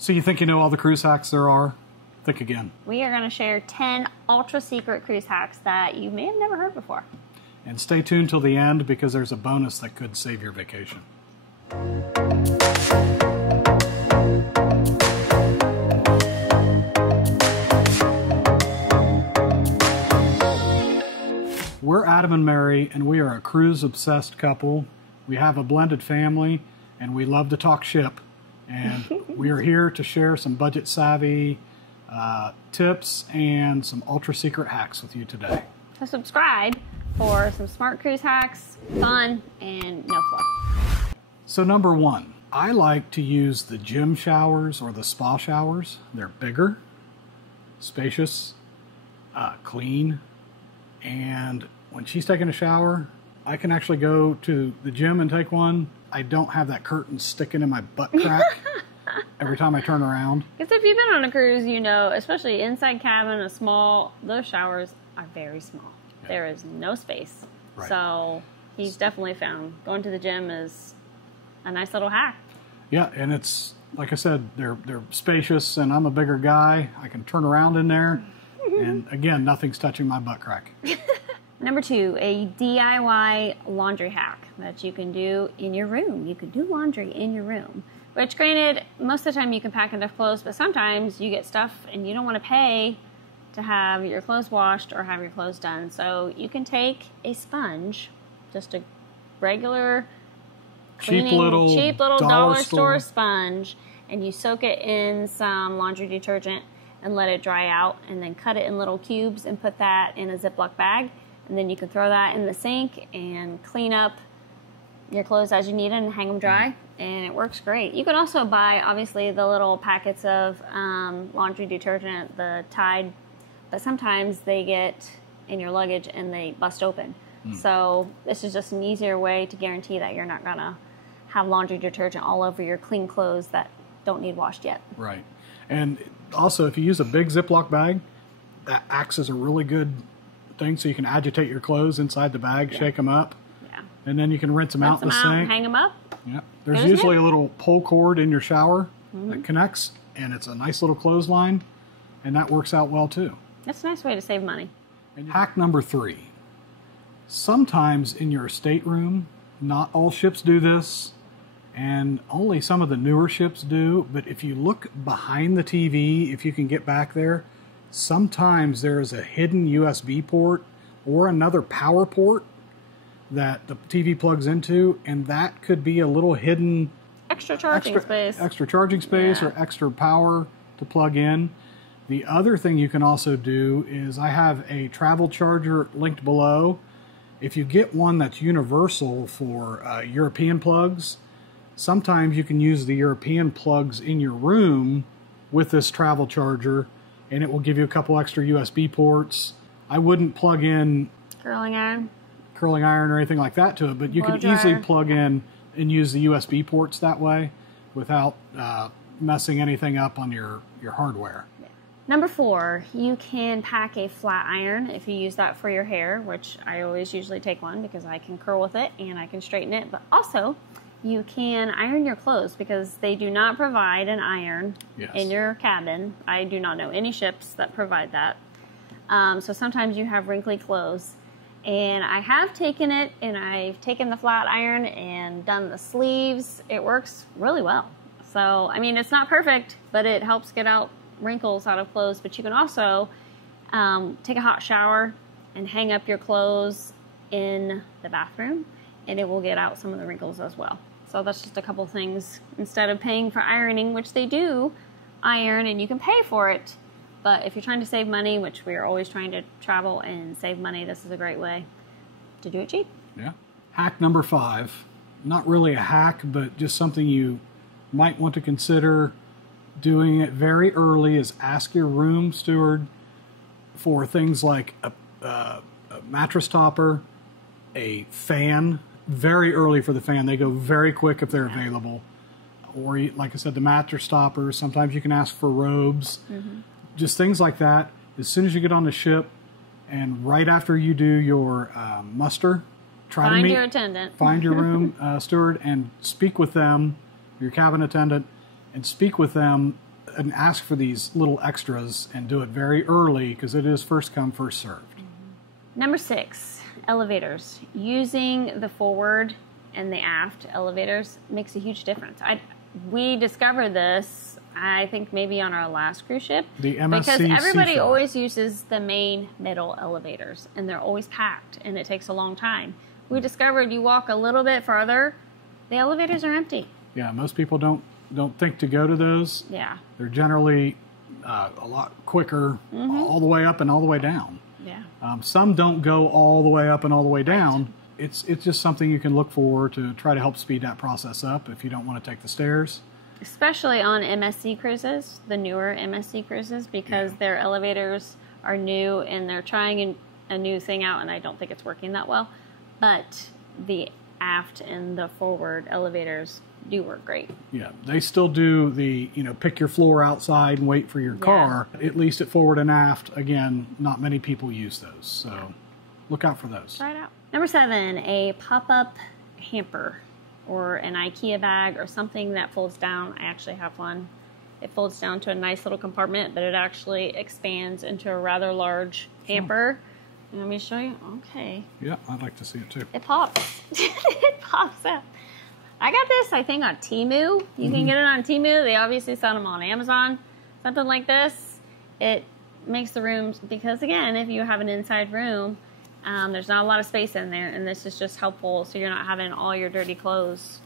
So you think you know all the cruise hacks there are? Think again. We are going to share 10 ultra secret cruise hacks that you may have never heard before. And stay tuned till the end because there's a bonus that could save your vacation. We're Adam and Mary, and we are a cruise-obsessed couple. We have a blended family, and we love to talk ship. And we are here to share some budget-savvy tips and some ultra-secret hacks with you today. So subscribe for some smart cruise hacks, fun, and no fluff. So number one, I like to use the gym showers or the spa showers. They're bigger, spacious, clean, and when she's taking a shower, I can actually go to the gym and take one. I don't have that curtain sticking in my butt crack every time I turn around. Because if you've been on a cruise, you know, especially inside cabin, those showers are very small. Yeah. There is no space. Right. So he's definitely found going to the gym is a nice little hack. Yeah, and it's, like I said, they're spacious, and I'm a bigger guy. I can turn around in there, and again, nothing's touching my butt crack. Number two, a DIY laundry hack that you can do in your room. You can do laundry in your room, which granted, most of the time you can pack enough clothes, but sometimes you get stuff and you don't want to pay to have your clothes washed or have your clothes done. So you can take a sponge, just a regular cheap little dollar store sponge, and you soak it in some laundry detergent and let it dry out, and then cut it in little cubes and put that in a Ziploc bag. And then you can throw that in the sink and clean up your clothes as you need it and hang them dry, and it works great. You can also buy, obviously, the little packets of laundry detergent, the Tide, but sometimes they get in your luggage and they bust open. So this is just an easier way to guarantee that you're not going to have laundry detergent all over your clean clothes that don't need washed yet. Right. And also, if you use a big Ziploc bag, that acts as a really good thing, so you can agitate your clothes inside the bag, shake them up, and then you can rinse them out in the sink. Hang them up. Yeah, there's usually a little pull cord in your shower that connects, and it's a nice little clothesline, and that works out well too. That's a nice way to save money. And hack number three, sometimes in your stateroom, not all ships do this, and only some of the newer ships do, but if you look behind the TV, if you can get back there, sometimes there is a hidden USB port or another power port that the TV plugs into, and that could be a little hidden extra charging space or extra power to plug in. The other thing you can also do is, I have a travel charger linked below. If you get one that's universal for European plugs, sometimes you can use the European plugs in your room with this travel charger, and it will give you a couple extra USB ports. I wouldn't plug in curling iron or anything like that to it, but you can easily plug in and use the USB ports that way without messing anything up on your hardware. Number four, you can pack a flat iron if you use that for your hair, which I always usually take one because I can curl with it and I can straighten it, but also you can iron your clothes because they do not provide an iron in your cabin. I do not know any ships that provide that. So sometimes you have wrinkly clothes. And I have taken it, and I've taken the flat iron and done the sleeves. It works really well. So, I mean, it's not perfect, but it helps get out wrinkles out of clothes. But you can also take a hot shower and hang up your clothes in the bathroom, and it will get out some of the wrinkles as well. So that's just a couple things. Instead of paying for ironing, which they do iron and you can pay for it, but if you're trying to save money, which we are always trying to travel and save money, this is a great way to do it cheap. Yeah. Hack number five, not really a hack, but just something you might want to consider doing it very early, is ask your room steward for things like a mattress topper, a fan, very early for the fan. They go very quick if they're available. Or, like I said, the mattress toppers. Sometimes you can ask for robes. Just things like that. As soon as you get on the ship, and right after you do your muster, find your attendant. Find your room steward and speak with them, your cabin attendant, and speak with them and ask for these little extras and do it very early because it is first come, first served. Number 6, elevators. Using the forward and the aft elevators makes a huge difference. We discovered this, I think maybe on our last cruise ship. The MSC because everybody Seashore. always uses the main middle elevators, and they're always packed, and it takes a long time. We discovered you walk a little bit farther, the elevators are empty. Yeah, most people don't think to go to those. Yeah. They're generally a lot quicker all the way up and all the way down. Yeah. Some don't go all the way up and all the way down. It's just something you can look for to try to help speed that process up if you don't want to take the stairs. Especially on MSC cruises, the newer MSC cruises, because their elevators are new and they're trying a new thing out, and I don't think it's working that well. But the aft and the forward elevators do work great. Yeah, they still do the, pick your floor outside and wait for your car. At least at forward and aft, again, not many people use those. So look out for those. Try it out. Number 7, a pop-up hamper or an IKEA bag or something that folds down. I actually have one. It folds down to a nice little compartment, but it actually expands into a rather large hamper. Let me show you. Okay. Yeah, I'd like to see it too. It pops. It pops up. I got this, I think, on Temu. You can get it on Temu. They obviously sell them on Amazon. Something like this. It makes the rooms, because again, if you have an inside room, there's not a lot of space in there, and this is just helpful so you're not having all your dirty clothes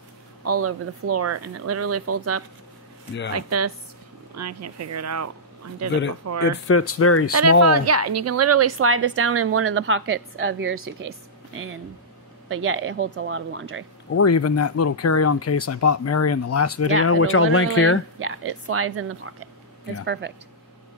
all over the floor, and it literally folds up like this. I can't figure it out. I did it before. It fits very small. And you can literally slide this down in one of the pockets of your suitcase. But yeah, it holds a lot of laundry. Or even that little carry-on case I bought Mary in the last video, which I'll link here. Yeah, it slides in the pocket. It's perfect.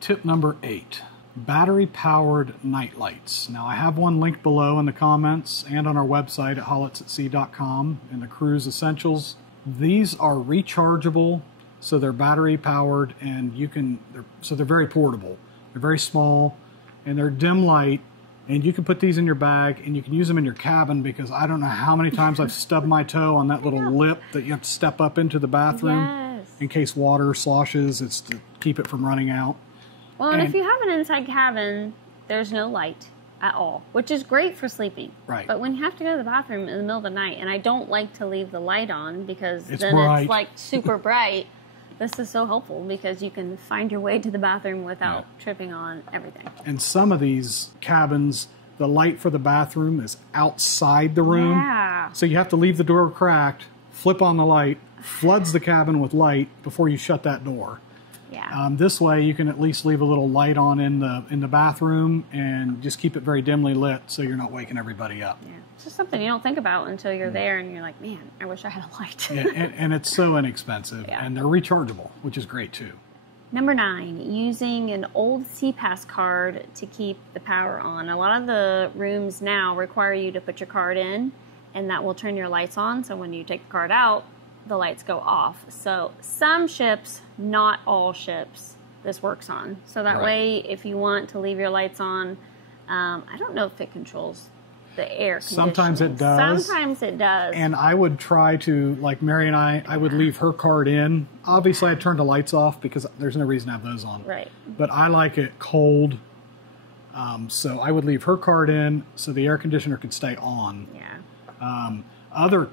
Tip number 8, battery-powered night lights. Now, I have one linked below in the comments and on our website at hollettsatsea.com in the Cruise Essentials. These are rechargeable, so they're battery-powered, and so they're very portable. They're very small, and they're dim light. And you can put these in your bag, and you can use them in your cabin, because I don't know how many times I've stubbed my toe on that little lip that you have to step up into the bathroom in case water sloshes. It's to keep it from running out. Well, and if you have an inside cabin, there's no light at all, which is great for sleeping. Right. But when you have to go to the bathroom in the middle of the night, and I don't like to leave the light on because it's like super bright, this is so helpful because you can find your way to the bathroom without tripping on everything. And some of these cabins, the light for the bathroom is outside the room. Yeah. So you have to leave the door cracked, flip on the light, floods the cabin with light before you shut that door. Yeah. This way you can at least leave a little light on in the bathroom and just keep it very dimly lit so you're not waking everybody up. Yeah. It's just something you don't think about until you're there and you're like, man, I wish I had a light. and it's so inexpensive, and they're rechargeable, which is great too. Number 9, using an old CPAS card to keep the power on. A lot of the rooms now require you to put your card in, and that will turn your lights on. So when you take the card out, the lights go off. So some ships, not all ships, this works on. So that way, if you want to leave your lights on, I don't know if it controls the air conditioning. Sometimes it does. Sometimes it does. And I would try to, like Mary and I would leave her card in. Obviously, I'd turn the lights off because there's no reason to have those on. Right. But I like it cold. So I would leave her card in so the air conditioner could stay on. Yeah. Other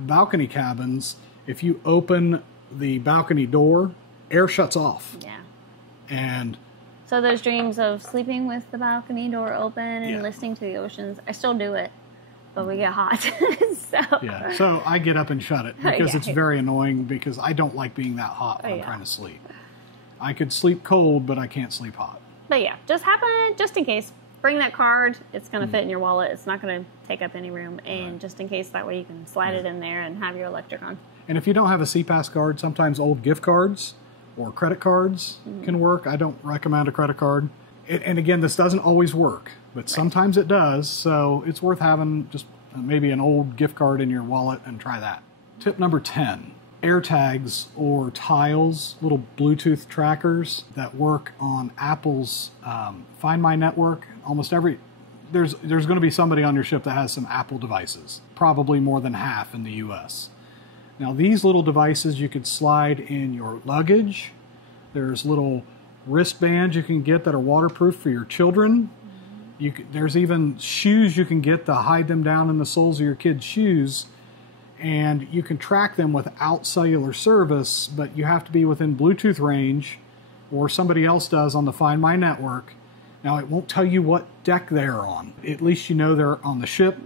balcony cabins, if you open the balcony door, air shuts off. Yeah. And so those dreams of sleeping with the balcony door open and listening to the oceans, I still do it, but we get hot. So I get up and shut it because it's very annoying because I don't like being that hot when I'm trying to sleep. I could sleep cold, but I can't sleep hot. But yeah, just in case, bring that card. It's going to fit in your wallet. It's not going to take up any room. And just in case, that way you can slide it in there and have your electric on. And if you don't have a CPAS card, sometimes old gift cards or credit cards can work. I don't recommend a credit card. And again, this doesn't always work, but sometimes it does. So it's worth having just maybe an old gift card in your wallet and try that. Tip number 10, air tags or tiles, little Bluetooth trackers that work on Apple's Find My network. There's going to be somebody on your ship that has some Apple devices, probably more than half in the US. Now these little devices you could slide in your luggage, There's little wristbands you can get that are waterproof for your children. There's even shoes you can get to hide them down in the soles of your kids' shoes, and you can track them without cellular service, but you have to be within Bluetooth range, or somebody else does on the Find My network. Now, it won't tell you what deck they're on. At least you know they're on the ship,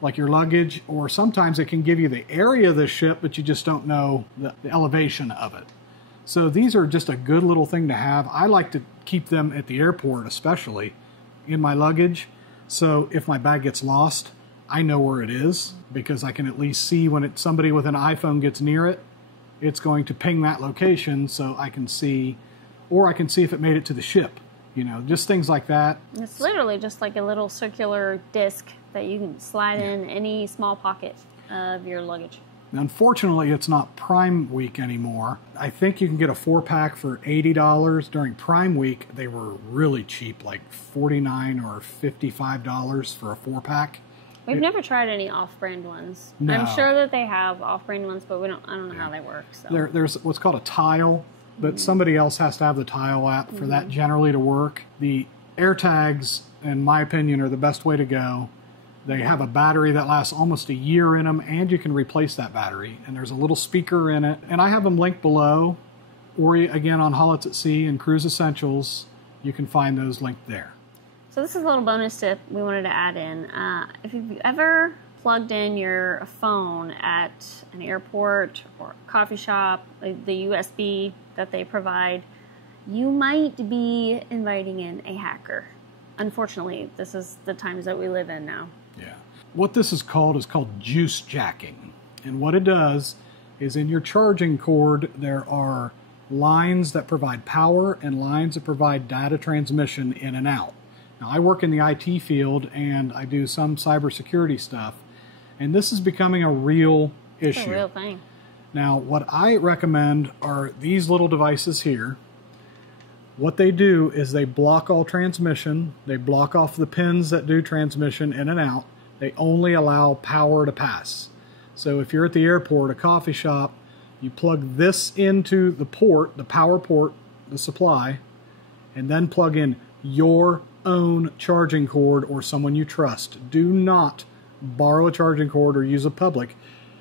like your luggage, or sometimes it can give you the area of the ship, but you just don't know the elevation of it. So these are just a good little thing to have. I like to keep them at the airport, especially in my luggage. So if my bag gets lost, I know where it is, because I can at least see when somebody with an iPhone gets near it, it's going to ping that location so I can see, or I can see if it made it to the ship. You know, just things like that. It's literally just like a little circular disc that you can slide in any small pocket of your luggage. Unfortunately, it's not Prime Week anymore. I think you can get a 4-pack for $80. During Prime Week, they were really cheap, like $49 or $55 for a 4-pack. We've never tried any off-brand ones. No. I'm sure that they have off-brand ones, but I don't know how they work. So. There's what's called a tile, but somebody else has to have the tile app for that generally to work. The AirTags, in my opinion, are the best way to go. They have a battery that lasts almost a year in them, and you can replace that battery. And there's a little speaker in it. And I have them linked below, or again on Hollett at Sea and Cruise Essentials. You can find those linked there. So this is a little bonus tip we wanted to add in. If you've ever plugged in your phone at an airport or a coffee shop, like the USB that they provide, you might be inviting in a hacker. Unfortunately, this is the times that we live in now. Yeah. What this is called juice jacking. And what it does is in your charging cord, there are lines that provide power and lines that provide data transmission in and out. Now, I work in the IT field and I do some cybersecurity stuff, and this is becoming a real issue. It's a real thing. Now, what I recommend are these little devices here. What they do is they block all transmission. They block off the pins that do transmission in and out. They only allow power to pass. So if you're at the airport, a coffee shop, you plug this into the port, the power port, the supply, and then plug in your own charging cord or someone you trust. Do not borrow a charging cord or use a public,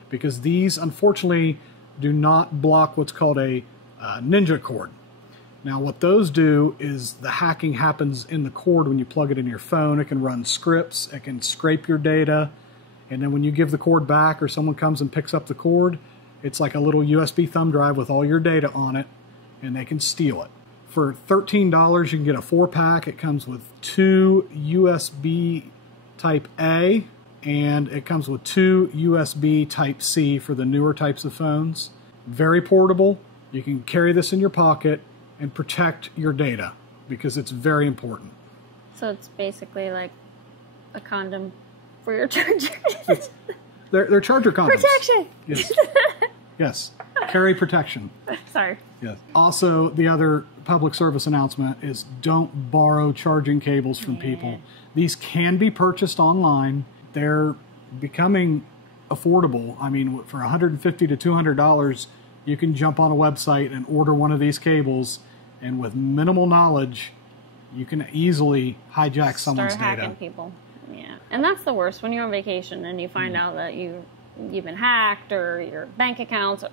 because these unfortunately do not block what's called a ninja cord. Now what those do is the hacking happens in the cord when you plug it in your phone. It can run scripts, it can scrape your data, and then when you give the cord back or someone comes and picks up the cord, it's like a little USB thumb drive with all your data on it, and they can steal it. For $13 you can get a 4-pack. It comes with 2 USB Type A, and it comes with 2 USB Type C for the newer types of phones. Very portable. You can carry this in your pocket and protect your data, because it's very important. So it's basically like a condom for your charger. They're charger condoms. Protection! Yes. Yes. Carry protection. Sorry. Yes. Also, the other public service announcement is don't borrow charging cables from people. These can be purchased online. They're becoming affordable. I mean, for $150 to $200, you can jump on a website and order one of these cables, and with minimal knowledge, you can easily hijack someone's data. Start hacking people. Yeah. And that's the worst, when you're on vacation and you find out that you've been hacked, or your bank accounts.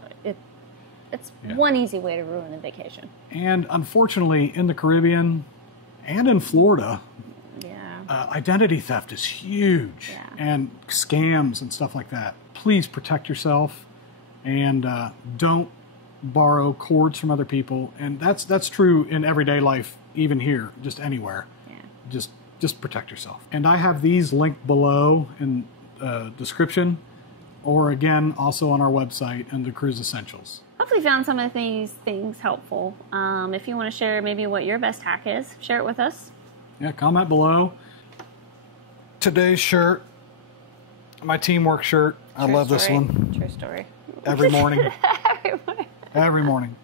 It's one easy way to ruin the vacation. And unfortunately, in the Caribbean and in Florida, identity theft is huge, and scams and stuff like that. Please protect yourself, and don't borrow cords from other people. And that's true in everyday life, even here, just anywhere. Yeah. Just protect yourself. And I have these linked below in the description, or again, also on our website under Cruise Essentials. Hopefully you found some of these things helpful. If you want to share maybe what your best hack is, share it with us. Yeah, comment below. Today's shirt, my teamwork shirt. I love this one. True story. Every morning. Every morning.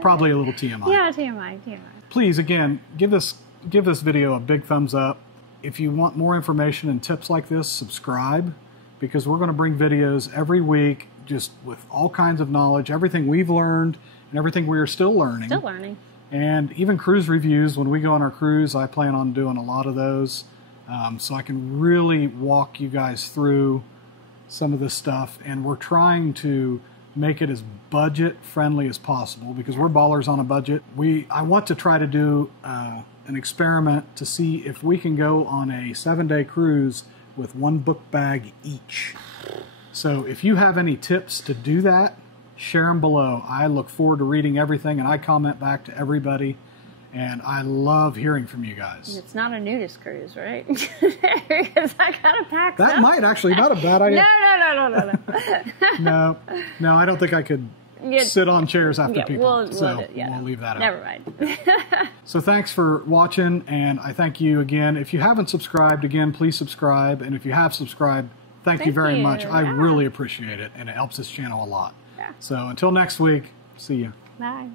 Probably a little TMI. Yeah, TMI. Please, again, give this video a big thumbs up. If you want more information and tips like this, subscribe, because we're going to bring videos every week just with all kinds of knowledge, everything we've learned and everything we are still learning. Still learning. And even cruise reviews. When we go on our cruise, I plan on doing a lot of those, so I can really walk you guys through some of this stuff. And we're trying to make it as budget friendly as possible because we're ballers on a budget. I want to try to do an experiment to see if we can go on a 7-day cruise with 1 book bag each. So if you have any tips to do that, share them below. I look forward to reading everything, and I comment back to everybody, and I love hearing from you guys. It's not a nudist cruise, right? Because I kind of packed that might actually, not a bad idea. No. No, I don't think I could sit on chairs after people. We'll leave that out. Never mind. So thanks for watching, and I thank you again. If you haven't subscribed, again, please subscribe. And if you have subscribed, thank you very much. I really appreciate it, and it helps this channel a lot. Yeah. So until next week, see you. Bye.